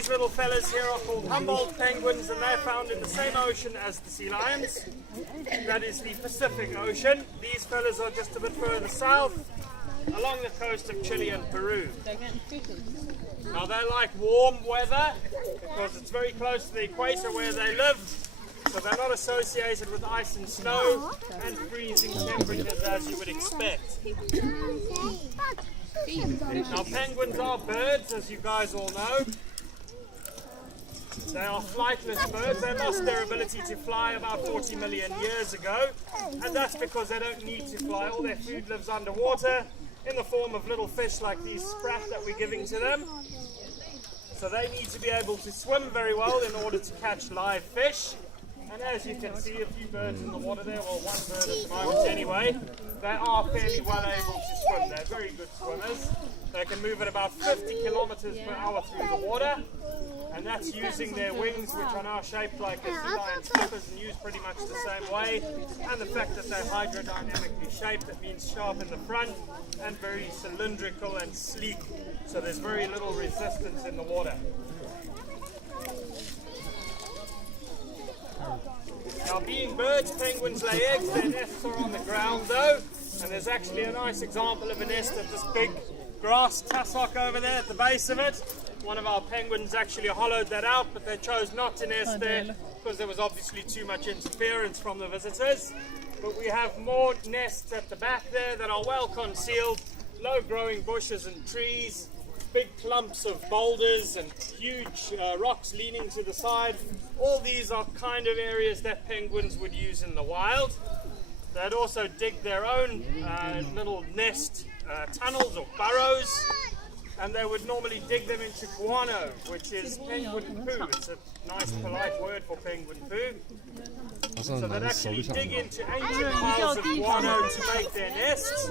these little fellas here are called Humboldt penguins, and they're found in the same ocean as the sea lions. That is the Pacific Ocean. These fellas are just a bit further south, along the coast of Chile and Peru. Now they like warm weather because it's very close to the equator where they live, so they're not associated with ice and snow and freezing temperatures as you would expect. Now penguins are birds, as you guys all know. They are flightless birds. They lost their ability to fly about 40 million years ago, and that's because they don't need to fly. All their food lives underwater in the form of little fish like these sprat that we're giving to them. So they need to be able to swim very well in order to catch live fish. And as you can see, a few birds in the water there, well, one bird at the moment anyway, they are fairly well able to swim. They're very good swimmers. They can move at about 50 kilometers per hour through the water, and that's using their wings, which are now shaped like a sea lion's flippers and used pretty much the same way. And the fact that they're hydrodynamically shaped, that means sharp in the front and very cylindrical and sleek, so there's very little resistance in the water. Now, being birds, penguins lay eggs. Their nests are on the ground though, and there's actually a nice example of a nest at this big grass tussock over there at the base of it. One of our penguins actually hollowed that out, but they chose not to nest there because there was obviously too much interference from the visitors. But we have more nests at the back there that are well concealed, low growing bushes and trees, big clumps of boulders and huge rocks leaning to the side. All these are kind of areas that penguins would use in the wild. They'd also dig their own little nest tunnels or burrows, and they would normally dig them into guano, which is penguin poo. It's a nice polite word for penguin poo. So they'd actually dig into ancient piles of guano to make their nests,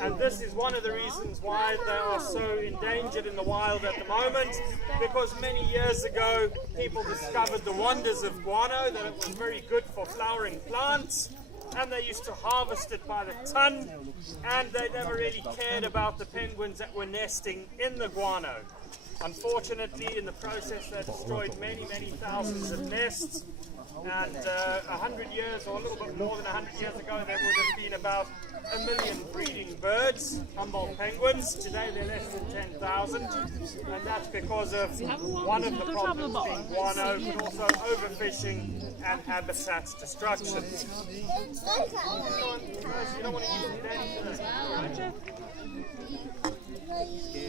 and this is one of the reasons why they are so endangered in the wild at the moment, because many years ago people discovered the wonders of guano, that it was very good for flowering plants, and they used to harvest it by the ton, and they never really cared about the penguins that were nesting in the guano. Unfortunately, in the process they destroyed many thousands of nests, and 100 years or a little bit more than 100 years ago there would have been about 1 million breeding birds, Humboldt penguins. Today they're less than 10,000, and that's because of one of the problems being guano, but also overfishing and habitat destruction.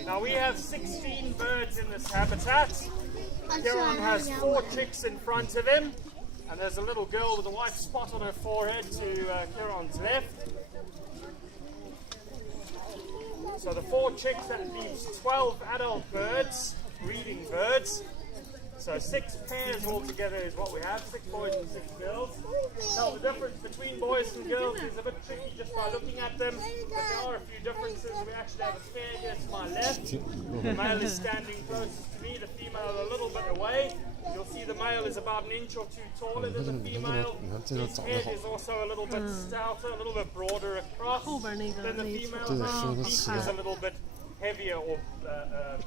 Now we have 16 birds in this habitat. Kieran has 4 chicks in front of him, and there's a little girl with a white spot on her forehead to Kieran's left. So the 4 chicks, that leaves 12 adult birds, breeding birds. So 6 pairs altogether is what we have, 6 boys and 6 girls. Now the difference between boys and girls is a bit tricky just by looking at them, but there are a few differences. We actually have a pair here to my left. The male is standing closest to me, the female a little bit away. You'll see the male is about 1 inch or 2 taller than the female. His head is also a little bit stouter, a little bit broader across than the female. His beak is a little bit heavier or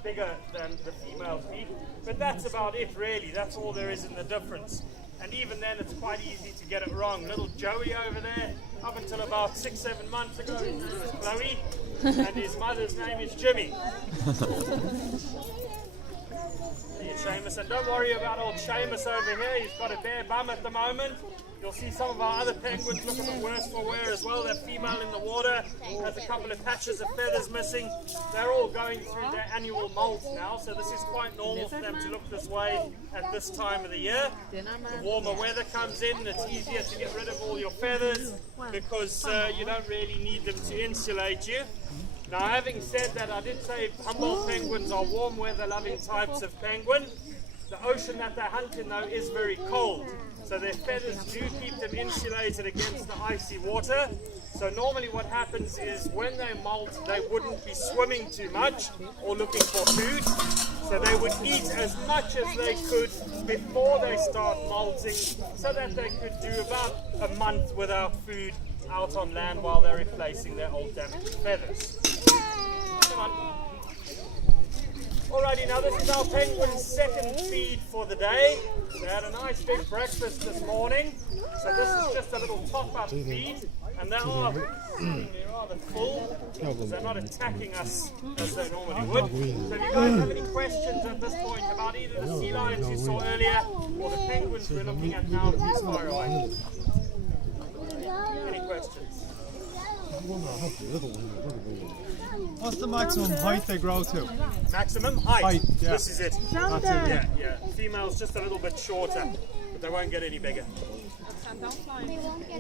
bigger than the female's beak. But that's about it really, that's all there is in the difference. And even then it's quite easy to get it wrong. Little Joey over there, up until about 6-7 months ago, his name was Chloe, and his mother's name is Jimmy. Seamus, and don't worry about old Seamus over here, he's got a bare bum at the moment. You'll see some of our other penguins look a bit worse for wear as well. That female in the water has a couple of patches of feathers missing. They're all going through their annual molt now, so this is quite normal for them to look this way at this time of the year. The warmer weather comes in, it's easier to get rid of all your feathers because you don't really need them to insulate you. Now, having said that, I did say Humboldt penguins are warm weather loving types of penguin. The ocean that they hunt in though is very cold, so their feathers do keep them insulated against the icy water. So normally what happens is when they molt, they wouldn't be swimming too much or looking for food, so they would eat as much as they could before they start molting, so that they could do about a month without food out on land while they're replacing their old damaged feathers. Come on. Alrighty, now this is our penguin's second feed for the day. They had a nice big breakfast this morning, so this is just a little top-up feed, and they are rather full, because they're not attacking us as they normally would. So if you guys have any questions at this point about either the sea lions you saw earlier or the penguins we're looking at now, please fire away. Any questions? What's the maximum height they grow to? Maximum height? Yeah. This is it. That's it. Yeah. Female's just a little bit shorter, but they won't get any bigger.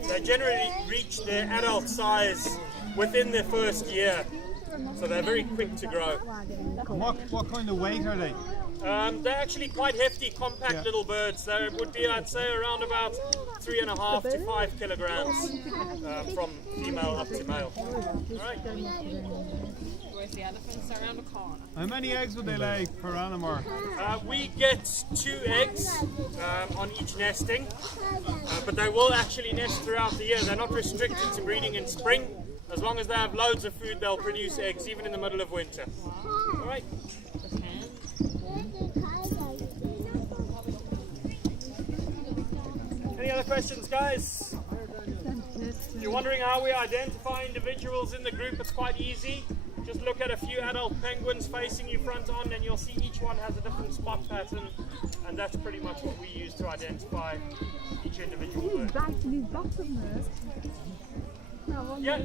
They generally reach their adult size within their first year, so they're very quick to grow. What kind of weight are they? They're actually quite hefty, compact little birds. They would be, I'd say, around about 3.5 to 5 kilograms from female up to male. All right. Where's the elephants around the corner? How many eggs would they lay per animal? We get 2 eggs on each nesting, but they will actually nest throughout the year. They're not restricted to breeding in spring. As long as they have loads of food, they'll produce eggs even in the middle of winter. All right. Any other questions, guys? If you're wondering how we identify individuals in the group, it's quite easy. Just look at a few adult penguins facing you front on and you'll see each one has a different spot pattern, and that's pretty much what we use to identify each individual bird. Yeah.